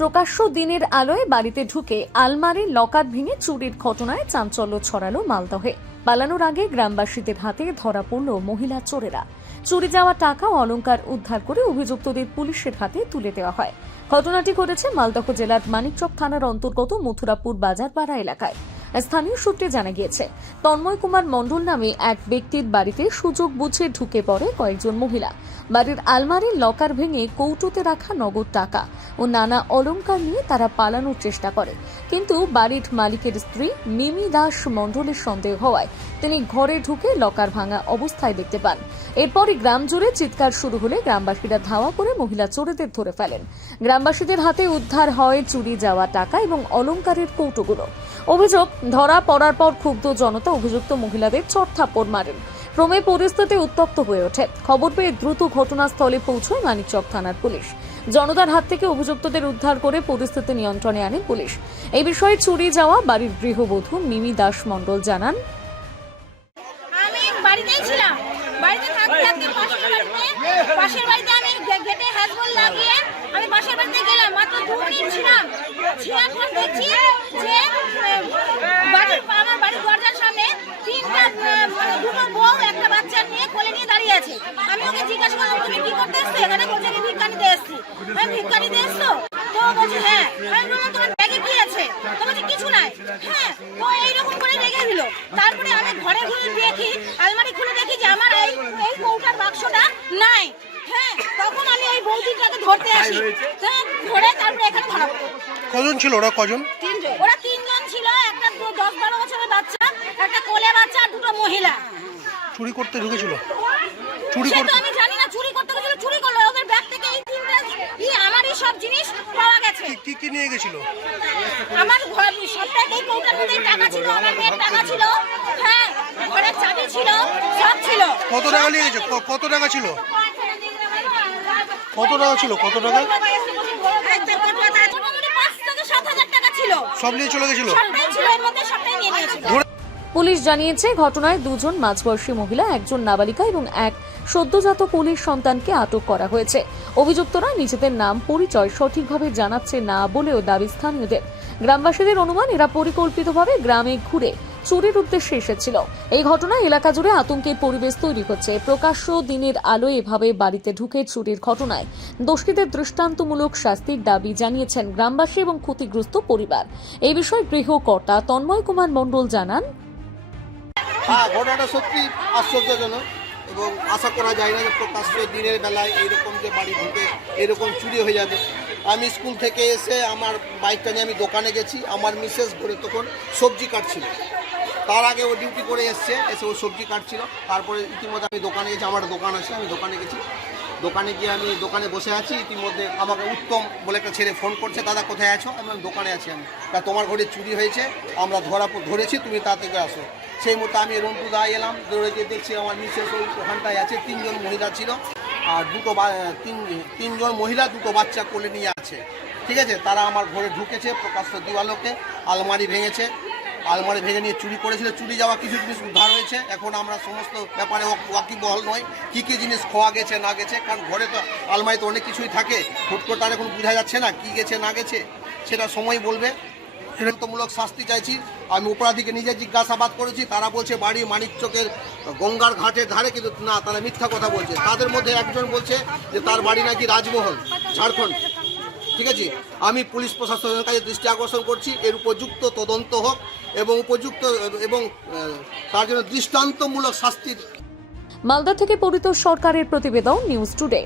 প্রকাশ্য দিনের আলোয় বাড়িতে ঢুকে আলমারির লকার ভেঙে চুরির ঘটনায় চাঞ্চল্য ছড়ালো মালদহে। পালানোর আগে গ্রামবাসীদের হাতে ধরা পড়ল মহিলা চোরেরা। চুরি যাওয়া টাকা ও অলংকার উদ্ধার করে অভিযুক্তদের পুলিশের হাতে তুলে দেওয়া হয়। ঘটনাটি ঘটেছে মালদহ জেলার মানিকচক থানার অন্তর্গত মথুরাপুর বাজারপাড়া এলাকায়। স্থানীয় সূত্রে জানা গিয়েছে, তন্ময় কুমার মণ্ডল নামে এক ব্যক্তির বাড়িতে সুযোগ বুঝে ঢুকে পড়ে কয়েকজন মহিলা। বাড়ির আলমারির লকার ভেঙে কৌটোতে রাখা নগদ টাকা ও নানা অলংকার নিয়ে তারা পালানোর চেষ্টা করে, কিন্তু বাড়ির মালিকের স্ত্রী মিমি দাস মণ্ডলের সন্দেহ হওয়ায় তিনি ঘরে ঢুকে লকার ভাঙা অবস্থায় দেখতে পান। এরপরই গ্রাম জুড়ে চিৎকার শুরু হলে গ্রামবাসীরা ধাওয়া করে মহিলা চোরেদের ধরে ফেলেন। গ্রামবাসীদের হাতে উদ্ধার হয় চুরি যাওয়া টাকা এবং অলংকারের কৌটোগুলো। অভিযোগ, ধরা পড়ার পর ক্ষুব্ধ জনতা অভিযুক্ত মহিলাদের চড়-থাপ্পড় মারেন। ক্রমে পরিস্থিতি উত্তপ্ত হয়ে ওঠে। খবর পেয়ে দ্রুত ঘটনাস্থলে পৌঁছয় মানিকচক থানার পুলিশ। জনতার হাত থেকে অভিযুক্তদের উদ্ধার করে পরিস্থিতি নিয়ন্ত্রণে আনে পুলিশ। এই বিষয়ে চুরি যাওয়া বাড়ির গৃহবধূ মিমি দাস মণ্ডল জানান, আমি বাড়িতেই ছিলাম। বাড়িতে থাকতে থাকতে পাশের বাড়িতে আমি গেটে হ্যাজবল লাগিয়ে আমি পাশের বাড়িতে গেলাম। মাত্র 2 মিনিট ছিলাম। পর দেখছি যে আমার বাড়ির দরজার সামনে দুটো বউ একটা বাচ্চা নিয়ে কোলে নিয়ে দাঁড়িয়ে আছে। আমি ওকে জিজ্ঞাসা করলাম, তুমি কি করতে এসছো এখানে? বলছে আমি ভিক্ষা নিতে এসছি। আমি ভিক্ষা নিতে এসছো? তো বলছে হ্যাঁ। আমি বললাম, তোমার ব্যাগে কি আছে? তো বলছে কিছু নাই। হ্যাঁ, তো এইরকম করে রেখে দিল। তারপরে আমি ঘরে ঘুরে দেখি, আলমারি খুলে দেখি যে আমার এই কৌটার বাক্সটা নাই। হ্যাঁ, তখন আমি ওই বৌদিটাকে ধরতে আসি। ধরে তারপরে এখানে ধরা পড়ে। কজন ছিল ওরা? কজন? ওরা 3 জন ছিল। একটা 10-12 বছরের বাচ্চা, একটা কোলে বাচ্চা আর 2টো মহিলা। চুরি করতে ঢুকেছিল? সেটা আমি জানি না। চুরি করতে গেছিল, চুরি করলো। ওদের ব্যাগ থেকে এই 3টা আমারই সব জিনিস পাওয়া গেছে। কি নিয়ে গেছিল? আমার ঘর সবটা এই কৌটার মধ্যে টাকা ছিল, আমার মেয়ের টাকা ছিল। হ্যাঁ, ঘরের চাবি ছিল, সব ছিল। কত টাকা নিয়ে গেছে? কত টাকা ছিল? কত টাকা ছিল? কত টাকা? 5 থেকে 7,000 টাকা ছিল। সব নিয়ে চলে গেছিল? সবটাই ছিল, এর মধ্যে সবটাই নিয়ে নিয়েছিল। পুলিশ জানিয়েছে, ঘটনায় 2 জন মাঝবয়সী মহিলা, 1 জন নাবালিকা এবং 1 সদ্যজাত পুলিশ সন্তানকে আটক করা হয়েছে। অভিযুক্তরা নিজেদের নাম পরিচয় সঠিকভাবে জানাচ্ছে না বলেও দাবি স্থানীয়দের। গ্রামবাসীদের অনুমান, এরা পরিকল্পিতভাবে গ্রামে ঘুরে চুরির উদ্দেশ্যে এসেছিল। এই ঘটনায় এলাকা জুড়ে আতঙ্কের পরিবেশ তৈরি হচ্ছে। প্রকাশ্য দিনের আলোয় এভাবে বাড়িতে ঢুকে চুরির ঘটনায় দোষীদের দৃষ্টান্তমূলক শাস্তির দাবি জানিয়েছেন গ্রামবাসী এবং ক্ষতিগ্রস্ত পরিবার। এই বিষয়ে গৃহকর্তা তন্ময় কুমার মণ্ডল জানান, হ্যাঁ, ঘটনাটা সত্যি আশ্চর্যজনক এবং আশা করা যায় না যে প্রকাশ্য দিনের বেলায় এইরকম যে বাড়ি ঢুকে এরকম চুরি হয়ে যাবে। আমি স্কুল থেকে এসে আমার বাইকটা নিয়ে আমি দোকানে গেছি। আমার মিসেস ঘরে তখন সবজি কাটছিল। তার আগে ও ডিউটি করে এসে ও সবজি কাটছিল। তারপরে ইতিমধ্যে আমি দোকানে গেছি, আমার দোকান আছে, আমি দোকানে গেছি। দোকানে গিয়ে আমি দোকানে বসে আছি। ইতিমধ্যে আমাকে উত্তম বলে একটা ছেলে ফোন করছে, দাদা কোথায় আছো? আমি দোকানে আছি। আমি তা তোমার ঘরে চুরি হয়েছে, আমরা ধরেছি, তুমি তা থেকে আসো। সেই মতো আমি রন্টু দা এলাম। দৌড়ে গিয়ে দেখছি আমার মিসেস ওখানটায় আছে। 3 জন মহিলা ছিল আর 3 জন মহিলা 2টো বাচ্চা কোলে নিয়ে আছে। ঠিক আছে, তারা আমার ঘরে ঢুকেছে প্রকাশ্য দিবালোকে। আলমারি ভেঙেছে, আলমারি ভেঙে নিয়ে চুরি করেছিল। চুরি যাওয়া কিছু জিনিস উদ্ধার হয়েছে। এখন আমরা সমস্ত ব্যাপারে ওয়াকিবহাল নয়, কী কী জিনিস খোয়া গেছে না গেছে, কারণ ঘরে তো আলমারিতে অনেক কিছুই থাকে। হুট করে তার এখন বোঝা যাচ্ছে না কী গেছে না গেছে, সেটা সময় বলবে। দৃষ্টান্তমূলক শাস্তি চাইছি। আমি অপরাধীকে নিজে জিজ্ঞাসাবাদ করেছি, তারা বলছে বাড়ি মানিকচকের গঙ্গার ঘাটের ধারে, কিন্তু না, তারা মিথ্যা কথা বলছে। তাদের মধ্যে একজন বলছে যে তার বাড়ি নাকি রাজমহল, ঝাড়খণ্ড। ঠিক আছে, আমি পুলিশ প্রশাসনের কাছে দৃষ্টি আকর্ষণ করছি, এর উপযুক্ত তদন্ত হোক এবং তার জন্য দৃষ্টান্তমূলক শাস্তির। মালদা থেকে পরিতোষ সরকারের প্রতিবেদন, নিউজ টুডে।